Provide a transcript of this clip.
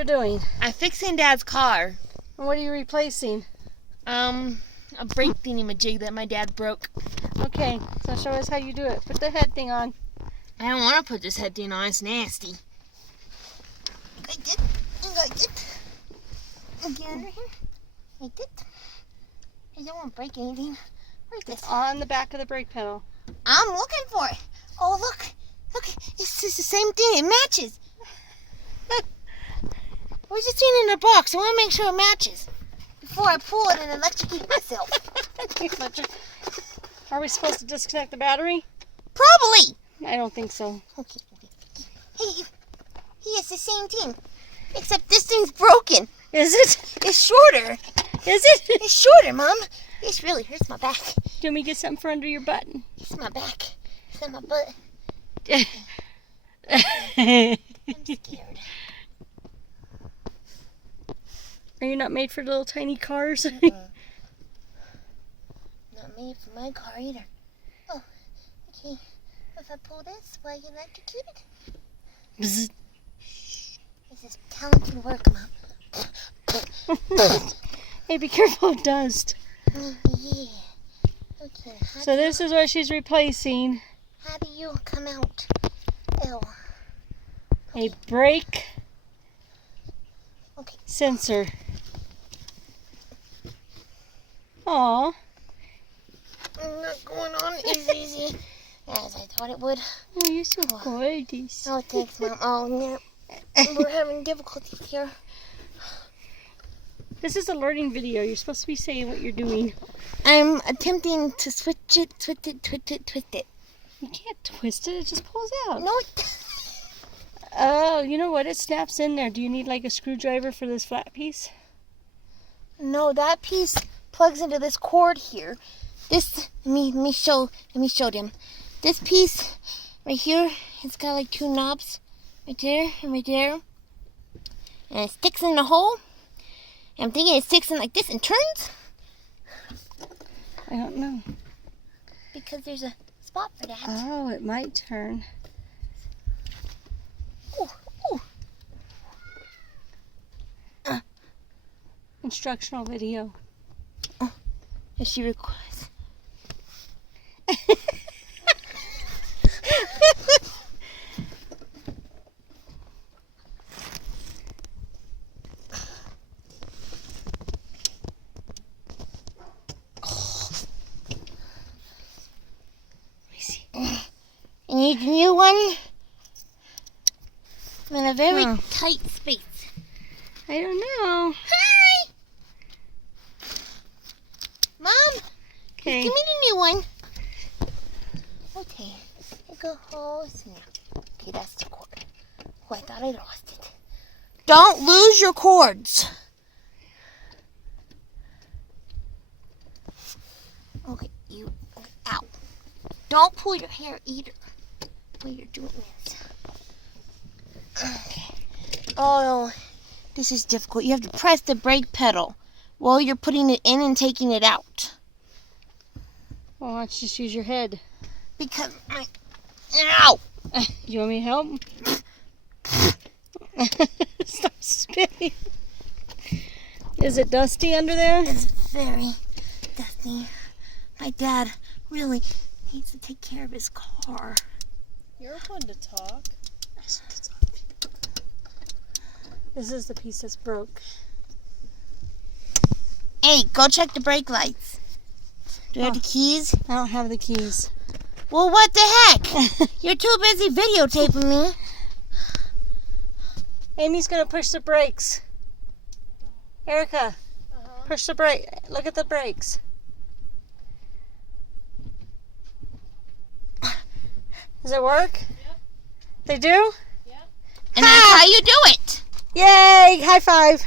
you doing? I'm fixing Dad's car. And what are you replacing? A brake thingy-majig that my dad broke. Okay, so show us how you do it. Put the head thing on. I don't want to put this head thing on. It's nasty. Again, right here. Like that. I don't want to break anything. Where's this? It's on the back of the brake pedal. I'm looking for it. Oh, look. Look. It's just the same thing. It matches. Where's this thing in the box? I want to make sure it matches before I pull it and electrocute myself. Are we supposed to disconnect the battery? Probably. I don't think so. Okay. Hey, it's the same thing. Except this thing's broken. Is it? It's shorter. Is it? It's shorter, Mom. This really hurts my back. Can we get something for under your butt? It's my back. It's not my butt. I'm scared. Are you not made for little tiny cars? Not made for my car either. Oh, okay. If I pull this, will I get electrocuted? Bzz. This is talented work, Mom. Hey, be careful of dust. Yeah. Okay. So this is what she's replacing. How do you come out? Ew. A brake Okay. sensor. Aww. Not going on as easy as I thought it would. Oh, you're so gorgeous. Oh, thanks, Mom. Oh, no. We're having difficulties here. This is a learning video. You're supposed to be saying what you're doing. I'm attempting to twist it. You can't twist it. It just pulls out. No, it Oh, you know what? It snaps in there. Do you need like a screwdriver for this flat piece? No, that piece plugs into this cord here. This, let me show them. This piece right here, it's got like two knobs, right there and right there, and it sticks in the hole. And I'm thinking it sticks in like this and turns I don't know. because there's a spot for that. Oh, it might turn. Ooh, ooh. Instructional video. As she requires. You need a new one? I'm in a very tight space. I don't know. Hi! Mom! Okay. Give me the new one. Okay. I go, oh, snap. Okay, that's the cord. Oh, I thought I lost it. Don't lose your cords. Okay, you. Ow. Don't pull your hair either while you're doing this. Okay. Oh, this is difficult. You have to press the brake pedal while you're putting it in and taking it out. Well, why don't you just use your head? Because I... Ow! You want me to help? Stop spitting. Is it dusty under there? It's very dusty. My dad really needs to take care of his car. You're fun to talk. This is the piece that's broke. Hey, go check the brake lights. Do you have the keys? I don't have the keys. Well, what the heck? You're too busy videotaping me. Amy's gonna push the brakes. Erica, push the brake. Look at the brakes. Does it work? Yep. They do? And that's how you do it. Yay! High five.